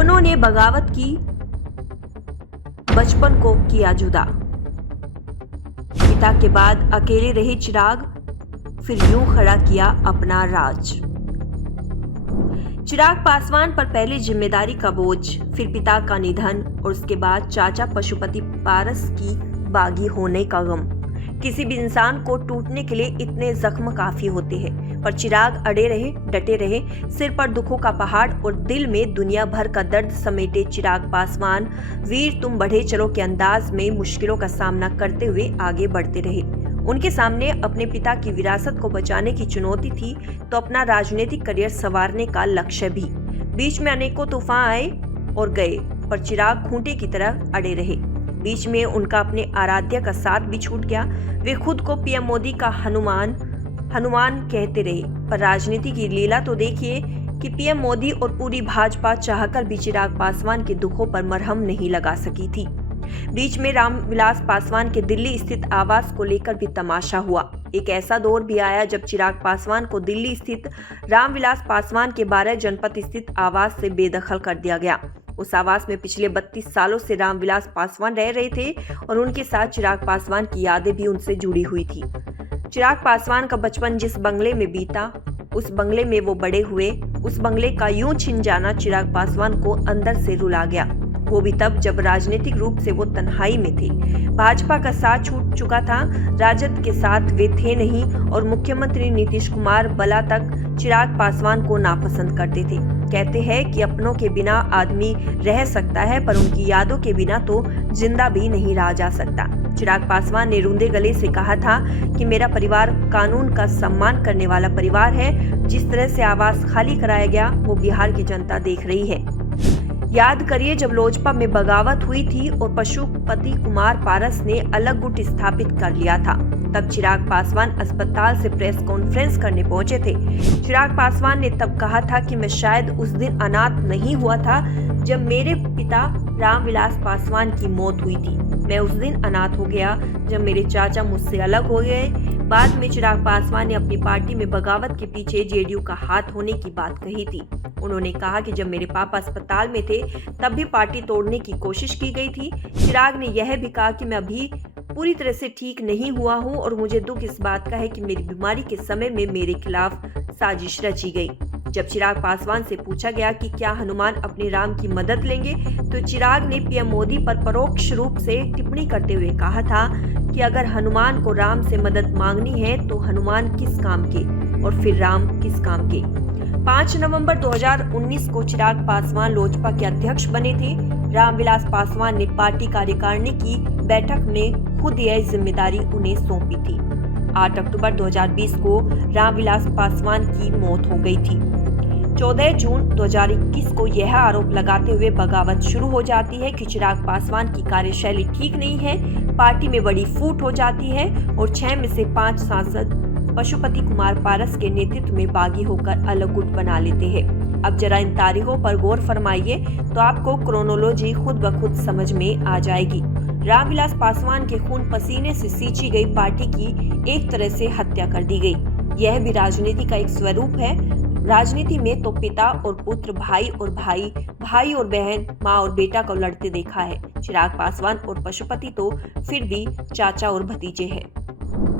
सपनों ने बगावत की, बचपन को किया जुदा। पिता के बाद अकेले रहे चिराग, फिर यूं खड़ा किया अपना राज। चिराग पासवान पर पहले जिम्मेदारी का बोझ, फिर पिता का निधन और उसके बाद चाचा पशुपति पारस की बागी होने का गम। किसी भी इंसान को टूटने के लिए इतने जख्म काफी होते हैं, पर चिराग अड़े रहे, डटे रहे। सिर पर दुखों का पहाड़ और दिल में दुनिया भर का दर्द समेटे चिराग पासवान वीर तुम बढ़े चलो के अंदाज में मुश्किलों का सामना करते हुए आगे बढ़ते रहे। उनके सामने अपने पिता की विरासत को बचाने की चुनौती थी, तो अपना राजनीतिक करियर संवारने का लक्ष्य भी। बीच में अनेकों तूफान आए और गए, पर चिराग खूंटे की तरह अड़े रहे। बीच में उनका अपने आराध्य का साथ भी छूट गया। वे खुद को पीएम मोदी का हनुमान कहते रहे, पर राजनीति की लीला तो देखिए कि पीएम मोदी और पूरी भाजपा चाहकर भी चिराग पासवान के दुखों पर मरहम नहीं लगा सकी थी। बीच में रामविलास पासवान के दिल्ली स्थित आवास को लेकर भी तमाशा हुआ। एक ऐसा दौर भी आया जब चिराग पासवान को दिल्ली स्थित रामविलास पासवान के 12 जनपद स्थित आवास से बेदखल कर दिया गया। उस आवास में पिछले 32 सालों से रामविलास पासवान रह रहे थे और उनके साथ चिराग पासवान की यादें भी उनसे जुड़ी हुई थी। चिराग पासवान का बचपन जिस बंगले में बीता, उस बंगले में वो बड़े हुए, उस बंगले का यूं छिन जाना चिराग पासवान को अंदर से रुला गया। वो भी तब जब राजनीतिक रूप से वो तन्हाई में थे। भाजपा का साथ छूट चुका था, राजद के साथ वे थे नहीं और मुख्यमंत्री नीतीश कुमार बला तक चिराग पासवान को नापसंद करते थे। कहते हैं कि अपनों के बिना आदमी रह सकता है, पर उनकी यादों के बिना तो जिंदा भी नहीं रहा जा सकता। चिराग पासवान ने रूंधे गले से कहा था कि मेरा परिवार कानून का सम्मान करने वाला परिवार है। जिस तरह से आवास खाली कराया गया वो बिहार की जनता देख रही है। याद करिए जब लोजपा में बगावत हुई थी और पशुपति कुमार पारस ने अलग गुट स्थापित कर लिया था, तब चिराग पासवान अस्पताल से प्रेस कॉन्फ्रेंस करने पहुंचे थे। चिराग पासवान ने तब कहा था कि मैं शायद उस दिन अनाथ नहीं हुआ था जब मेरे पिता रामविलास पासवान की मौत हुई थी। मैं उस दिन अनाथ हो गया जब मेरे चाचा मुझसे अलग हो गए। बाद में चिराग पासवान ने अपनी पार्टी में बगावत के पीछे जेडीयू का हाथ होने की बात कही थी। उन्होंने कहा कि जब मेरे पापा अस्पताल में थे तब भी पार्टी तोड़ने की कोशिश की गई थी। चिराग ने यह भी कहा कि मैं अभी पूरी तरह से ठीक नहीं हुआ हूं और मुझे दुख इस बात का है कि मेरी बीमारी के समय में मेरे खिलाफ साजिश रची गई। जब चिराग पासवान से पूछा गया कि क्या हनुमान अपने राम की मदद लेंगे, तो चिराग ने पीएम मोदी पर परोक्ष रूप से टिप्पणी करते हुए कहा था कि अगर हनुमान को राम से मदद मांगनी है तो हनुमान किस काम के और फिर राम किस काम के। 5 नवंबर 2019 को चिराग पासवान लोजपा के अध्यक्ष बने थे। रामविलास पासवान ने पार्टी कार्यकारिणी की बैठक में खुद यह जिम्मेदारी उन्हें सौंपी थी। 8 अक्टूबर 2020 को रामविलास पासवान की मौत हो गई थी। 14 जून 2021 को यह आरोप लगाते हुए बगावत शुरू हो जाती है कि चिराग पासवान की कार्यशैली ठीक नहीं है, पार्टी में बड़ी फूट हो जाती है और 6 में से 5 सांसद पशुपति कुमार पारस के नेतृत्व में बागी होकर अलग गुट बना लेते हैं। अब जरा इन तारीखों पर गौर फरमाइए तो आपको क्रोनोलॉजी खुद ब खुद समझ में आ जाएगी। रामविलास पासवान के खून पसीने से सींची गई पार्टी की एक तरह से हत्या कर दी गई। यह भी राजनीति का एक स्वरूप है। राजनीति में तो पिता और पुत्र, भाई और भाई, भाई और बहन, माँ और बेटा को लड़ते देखा है। चिराग पासवान और पशुपति तो फिर भी चाचा और भतीजे हैं।